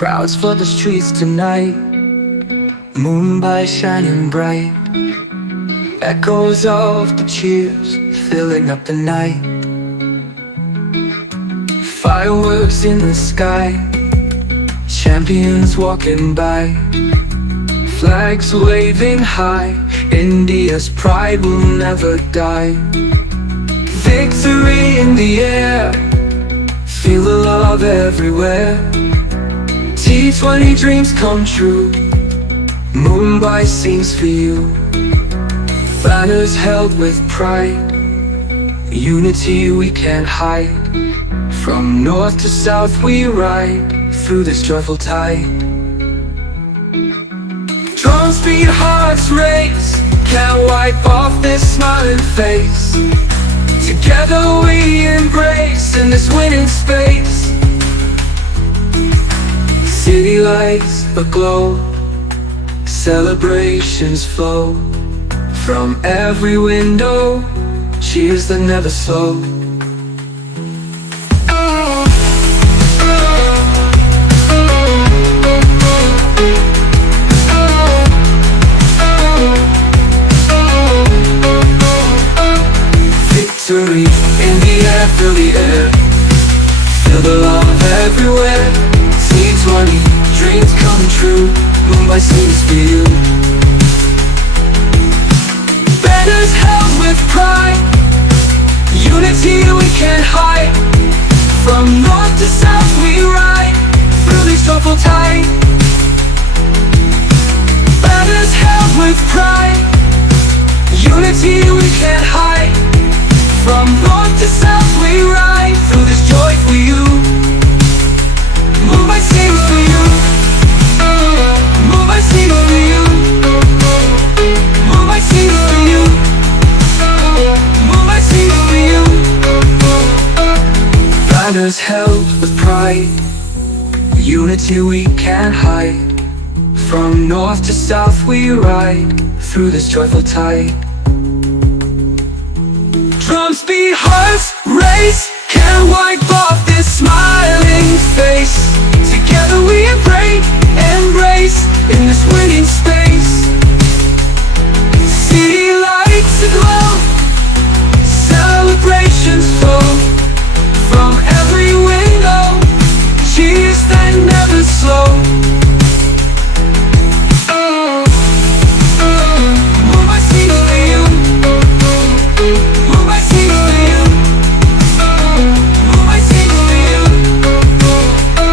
Crowds flood the streets tonight, moonlight shining bright, echoes of the cheers filling up the night. Fireworks in the sky, champions walking by, flags waving high, India's pride will never die. Victory in the air, feel the love everywhere. T20 dreams come true, Mumbai sings for you. Banners held with pride, unity we can't hide. From north to south we ride through this joyful tide. Drums beat, hearts race, can't wipe off this smiling face. Together we embrace in this winning space. City lights aglow, celebrations flow from every window, cheers that never slow. Victory in the air, fill the air, feel the love everywhere. T20 dreams come true, Mumbai sings for you. Banners held with pride, unity we can't hide. From north to south we ride through this joyful tide. Banners held with pride, unity we can't hide. From north to south we ride through this joy for you. Mumbai sings for you. Mumbai sings for you. Mumbai sings for you. Mumbai sings for you. Banners held with pride, unity we can't hide. From north to south we ride through this joyful tide. Drums beat, hearts race, can't wipe off this smiling face. Together we embrace in this